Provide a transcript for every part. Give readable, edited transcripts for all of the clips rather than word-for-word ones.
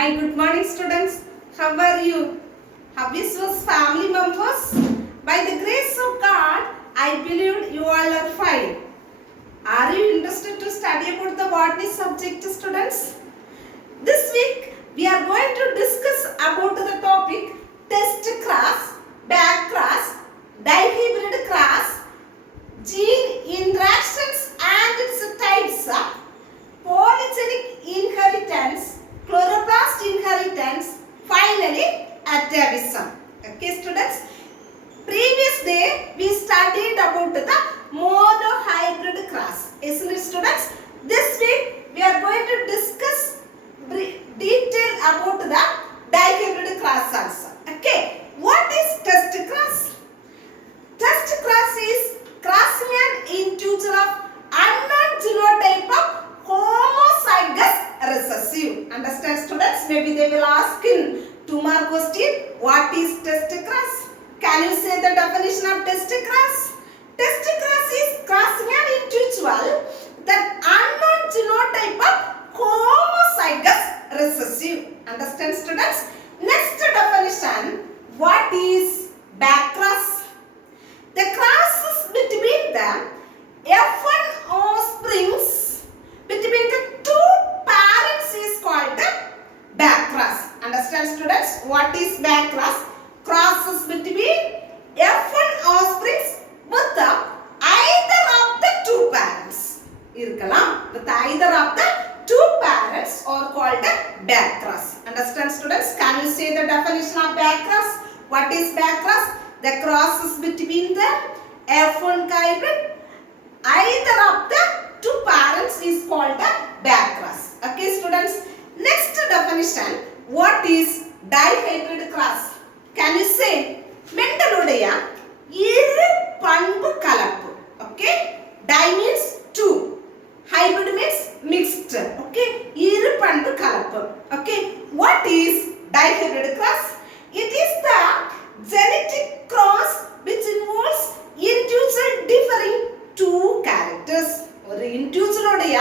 Hi, good morning students. How are you? How is your family members? By the grace of God, I believe you all are fine. Are you interested to study about the botany subject, students? This week, we are going to discuss about the topic test cross, back cross, dihybrid cross, gene interactions and its types, polygenic inheritance, chloroplast inheritance, finally atavism. Okay students, previous day we studied about the monohybrid cross. Isn't it students? This week we are going to discuss detail about the dihybrid cross also. Okay, what is test cross? Test cross is crossing an individual of unknown genotype of homozygous recessive. Understand students? Maybe they will ask in 2 mark question, what is test cross? Can you say the definition of test cross? Test cross is crossing an individual that unknown genotype of homozygous recessive. Understand students? Next definition, what is back cross? The crosses between the F1 offsprings between the two parents is called the back cross. Understand students? What is back cross? Crosses between F1 offsprings with either of the two parents. With either of the two parents are called the back cross. Understand students? Can you say the definition of back cross? What is back cross? The crosses between the F1 hybrid, either of the two parents is called the back cross. Okay students. Next definition, what is dihybrid cross? Can you say? Mendeluடைய இரு பண்பு கலப்பு. Okay. Di means two. Hybrid means mixed. Okay. இரு பண்பு கலப்பு. Okay. What is dihybrid cross? It is the genetic cross which involves individual differing two characters. ஒரு இண்டிவிஜுவலோடைய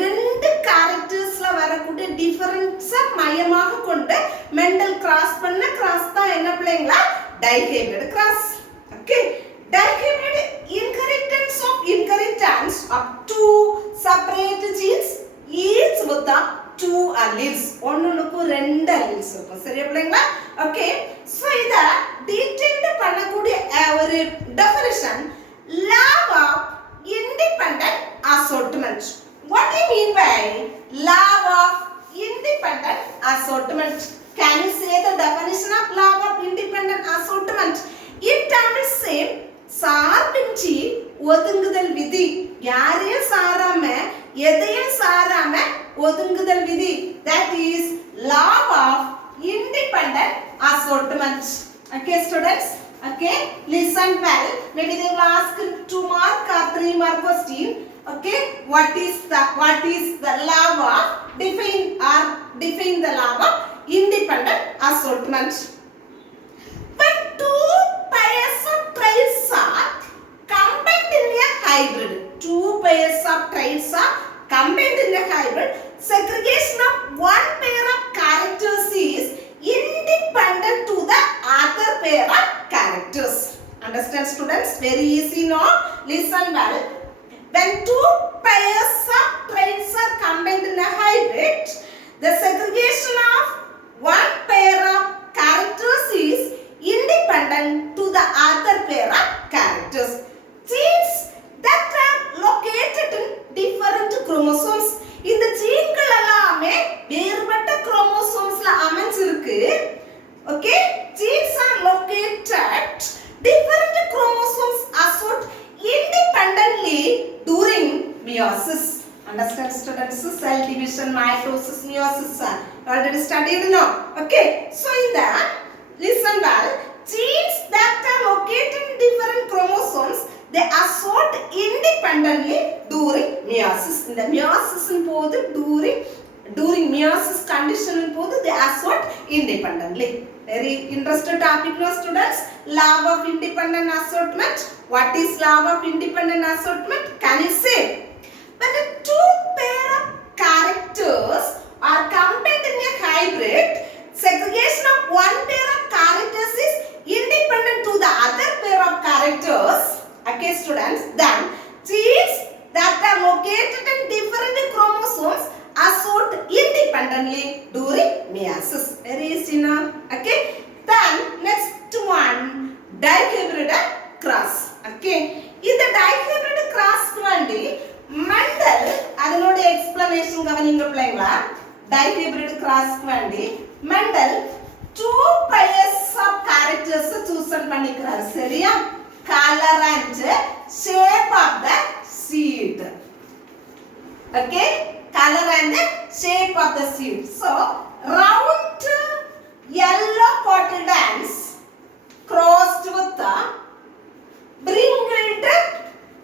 ரெண்டு கேரக்டர்ஸ்ல வரக்கூடிய difference மையமாக கொண்டு மெண்டல் கிராஸ் பண்ண கிராஸ் தான் என்ன பிள்ளைங்களா dihybrid cross. Okay, dihybrid inheritance of two separate genes each with the two alleles. ஒண்ணுக்கு ரெண்டு alleles இருக்கும். சரியா பிள்ளைங்களா? ஓகே, சோ இத டீடைல்ட் பண்ணக்கூடிய ஒரு definition law of independent assortment. What do you mean by law of independent assortment? Can you say the definition of law of independent assortment? In Tamil say சார்பின்றி ஒதுங்குதல் விதி. யாரையும் சாராம எதையும் சாராம ஒதுங்குதல் விதி. That is law of independent assortment. Okay students? Okay, listen well. Maybe they will ask 2 mark or 3 mark question. Okay, what is the law of define the law of independent assortment? When two pairs of traits are combined in a hybrid, two pairs of traits are combined in a hybrid, segregation of one pair of characters is independent to the other pair of characters. Understand students? Very easy, no? Listen well. When two pairs of traits are combined in a hybrid, the segregation of one pair of characters is independent to the other pair of characters. Genes that are located in different chromosomes. இந்த ஜீன்கள் எல்லாமே வேறுபட்ட குரோமோசோம்ஸ்ல அமைஞ்சிருக்கு. Okay, genes are located different chromosomes assort independently during meiosis. Understand students? Cell division, mitosis, meiosis already studied now. Okay, so in that, listen well, genes that are located in different chromosomes, they assort independently during meiosis. In the meiosis போது during meiosis condition போது they assort independently. Very interesting topic now students. Law of independent assortment. What is law of independent assortment? Can you say? When the two pair of characters are combined in a hybrid, segregation of one pair of characters is independent to the other pair of characters. Okay, students. Then genes that are located in different chromosomes are sorted independently during meiosis. Very easy now. Okay. Then next one, dihybrid cross. Okay. In the dihybrid cross வேண்டி Mendel அதனோட explanation கவனிங்க பிள்ளைங்களா. Dihybrid cross வேண்டி Mendel two pairs of characters choose பண்ணிக்கிறார். சரியா? Color and shape of the seed. Okay? Color and shape of the seed. So, round yellow cotyledons crossed with the brinkled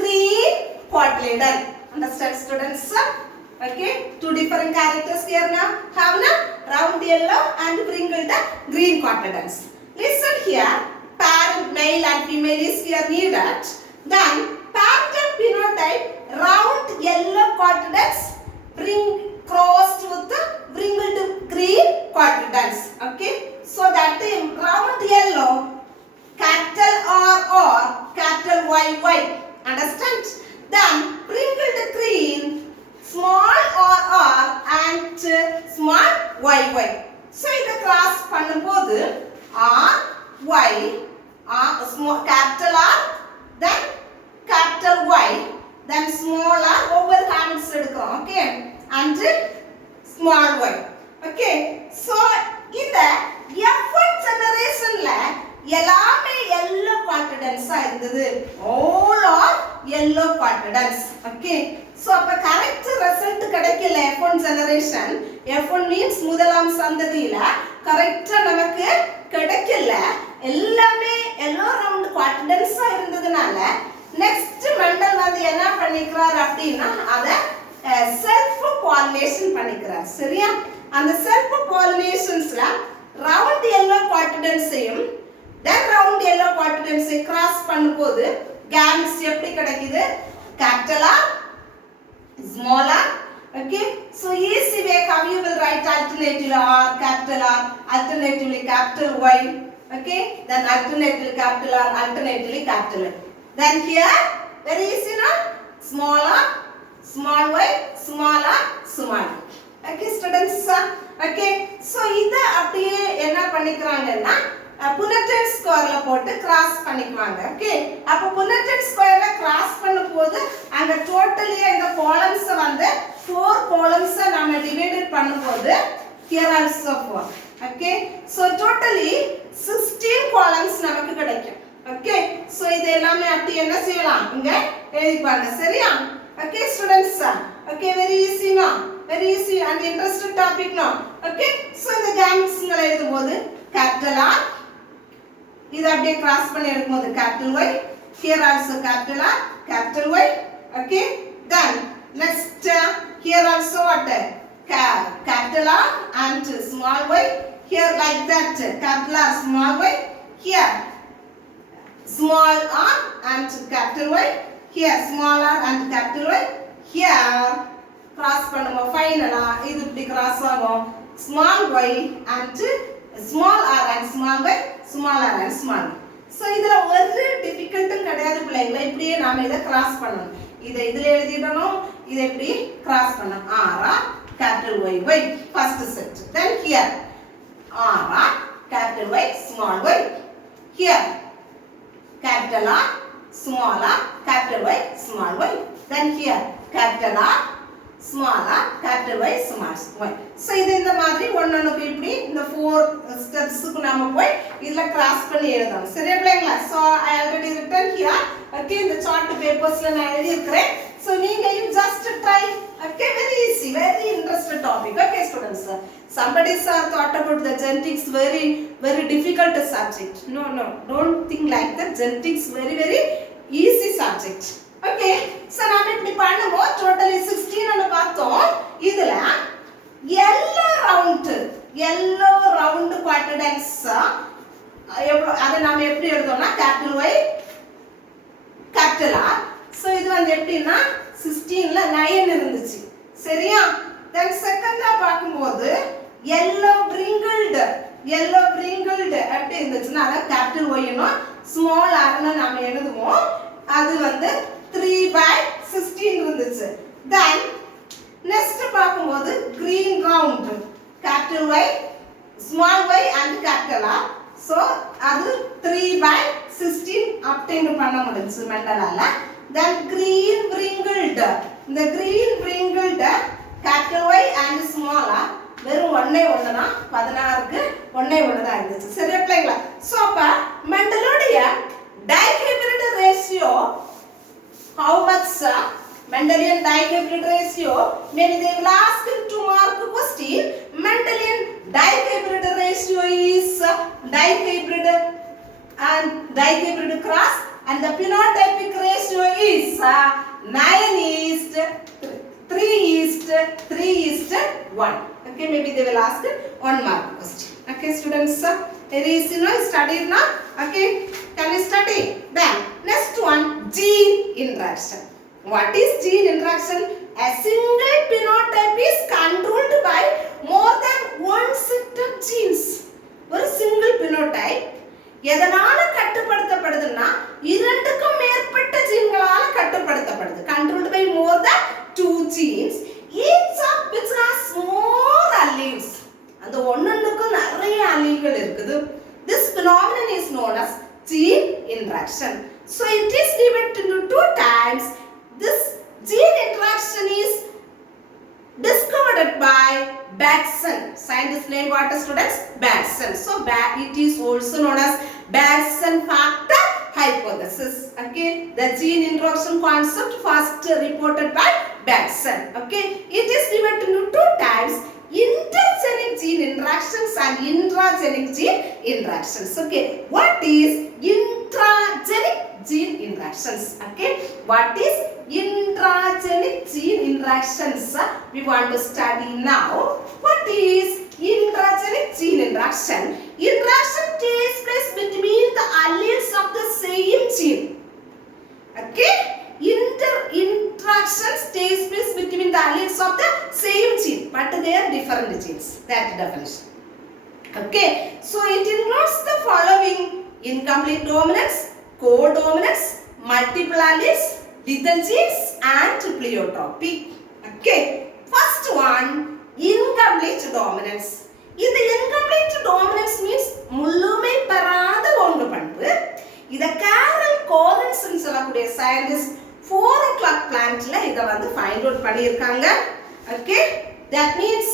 green cotyledon. Understand, students? Okay, two different characters here now. Have now round yellow and brinkled green cotyledons. Listen here. Parent male and female is here needed. Then parental phenotype round yellow cotyledons crossed with the brinkled green cotyledons. Okay, so that round yellow capital R or capital Y. Understand? Then brinkled green small r and small y. So இத cross பண்ணும்போது R Y small capital R then capital Y then small r over hands எடுக்கிறோம். Okay, and small y. Okay, so இந்த F1 generationல எல்லாமே yellow cotyledons இருந்தது. All are yellow cotyledons. Okay, so அப்ப correct result கிடைக்கல F1 generation. F1 means முதலாம் சந்ததியில கரெக்ட்டா நமக்கு கிடைக்கல. எல்லாமே yellow round cotyledons இருந்ததனால next Mendel வந்து என்ன பண்ணிக்கிறார் அப்படினா அத self pollination பண்ணிக்கிறார். சரியா? அந்த self pollinationஸ்ல round yellow cotyledons then round yellow cotyledons cross பண்ணும்போது gametes எப்படி கிடைக்குது? Capital R small r. Okay, so easy way how you will write alternatively R capital R, alternatively capital Y. Okay, then alternatively capital R, alternatively capital Y. Then here very easy now, small r small y small r small. Okay students. Okay, so இத அப்படியே என்ன பண்ணிக்கறாங்கன்னா Punnett square ல போட்டு cross பண்ணிக்குவாங்க. Okay, அப்ப Punnett square ல cross பண்ணும்போது அங்க டோட்டலி இந்த columns வந்து 4 columns நாம டிவைடட் பண்ணும்போது here also 4. Okay, so totally 16 columns நமக்கு கிடைக்கும். Okay, so இது எல்லாமே அப்படி என்ன செய்யலாம் இங்க எழுதிப்பாங்க. சரியா? Okay students. Okay, very easy now, very easy and interesting topic now. Okay, so இந்த gametesங்களை எழுதும்போது capital R இது அப்படியே cross பண்ணி எடுக்கும்போது capital Y, here also capital R capital Y. Okay, then next here also what capital R and small y, here like that capital R small y, here small r and capital Y, here small r and capital Y, here cross பண்ணுவோம் ஃபைனலா இது இப்படி cross ஆகும் small y and small r and small y, small r and small y. So இதுல ஒரு டிஃபிகல்ட்டும் கிடையாது பிள்ளைங்களா. இப்படியே நாம இத cross பண்ணனும். இத இதுல எழுதிடணும். இத இப்படி cross பண்ணனும். r capital Y first set. Then here r capital Y small y. Here capital R small r capital Y small y. Then here capital R small r capital Y small y. So இது இந்த மாதிரி ஒண்ணொண்ணுக்கு இப்படி இந்த 4 ஸ்டெப்ஸ்க்கு நாம போய் இதல cross பண்ணி எழுதணும். சரியா பிள்ளைங்களா? So I already written here. Okay, இந்த chart papersல நான் எழுதி இருக்கேன். So நீங்க just try. Okay, very easy, very interesting topic. Okay students, somebody thought about the genetics very difficult subject. No, don't think like that. Genetics very easy subject. Okay, so நாம இப்படி பண்ணுவோம். Totally 16 ன்னு பார்த்தோம். இதுல yellow round cotyledons அதை நாம எப்படி எழுதுவோம்னா capital Y capital R. So இது வந்து எப்படின்னா 16ல 9 இருந்துச்சு. சரியா? Then செகண்டா பாக்கும்போது yellow wrinkled அப்படி இருந்துச்சுன்னா அத கேபிட்டல் Y னோ ஸ்மால் r னு நாம எழுதுவோம். அது வந்து 3/16 இருந்துச்சு. then next பாக்கும்போது green round capital Y small y and capital R. so அது 3/16 obtain பண்ண முடிஞ்சு மெண்டலால. then green wrinkled இந்த green wrinkled capital Y and small r வெறும் ஒண்ணே ஒண்ணுதான் 16க்கு ஒண்ணே ஒண்ணுதான் இருந்துச்சு. சரியா பிள்ளைங்களா? சோ அப்ப மெண்டலோடைய dihybrid ratio how much Mendelian dihybrid ratio, maybe they will ask 2 mark question. Mendelian dihybrid ratio is dihybrid and dihybrid cross and the phenotypic ratio is 9:3:1. Okay, maybe they will ask 1 mark question. Okay, students, very easy now, studied now. Okay, can we study? Then next one, gene interaction. What is gene interaction? A single phenotype is controlled by more than one set of genes. ஒரு single phenotype எதனால கட்டுப்படுத்தப்படுதுன்னா இரண்டுக்கும் மேற்பட்ட ஜீன்களால கட்டுப்படுத்தப்படுது. controlled by more than 2 genes, each of which has more alleles. அந்த ஒண்ணுக்கும் நிறைய alleles இருக்குது. This phenomenon is known as gene interaction. So it is divided into 2 types. This gene interaction is discovered by Batson. Scientist name what students? Batson. So it is also known as Batson factor hypothesis. Okay, the gene interaction concept first reported by Batson. Okay, it is divided into 2 types: intergenic gene interactions and intragenic gene interactions. Okay, what is intragenic gene interactions? Okay, what is intragenic gene interactions? We want to study now. What is intragenic gene interaction? Interaction takes place between the alleles of the same gene. Okay, interactions takes place between the alleles of the same gene, but they are different genes. That definition. Okay, so it includes the following: incomplete dominance, codominance, multiple alleles, lethal genes and pleiotropy. Okay, first one, incomplete dominance. இந்த incomplete dominance means முழுமை பெறாத ஒன்று பண்பு. இத carol கோரன்ஸ் னு சொல்லக்கூடிய scientist 4 o'clock plantல இத வந்து ஃபைண்ட் அவுட் பண்ணிருக்காங்க. Okay, that means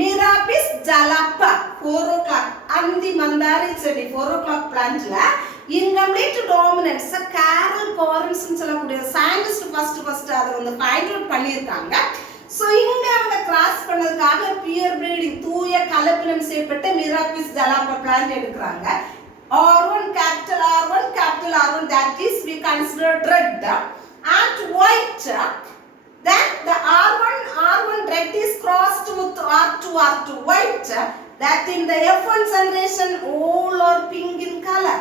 Mirabilis jalapa 4 o'clock அந்தி மந்தாரி செடி 4 o'clock plantல incomplete dominance கேரல் கோரன்ஸ் னு சொல்லக்கூடிய சயின்டிஸ்ட் ஃபர்ஸ்ட் அத வந்து ஃபைண்ட் அவுட் பண்ணிருக்காங்க. So இங்க அவங்க கிராஸ் பண்ணதுக்காக பியர் பிரீடிங் தூய கலப்பினம் செய்யப்பட்ட Mirabilis jalapa plant எடுக்கறாங்க. R1 capital R1 that is we consider red and white. Then the R1 red is crossed with R2 white. That in the F1 generation all are pink in color.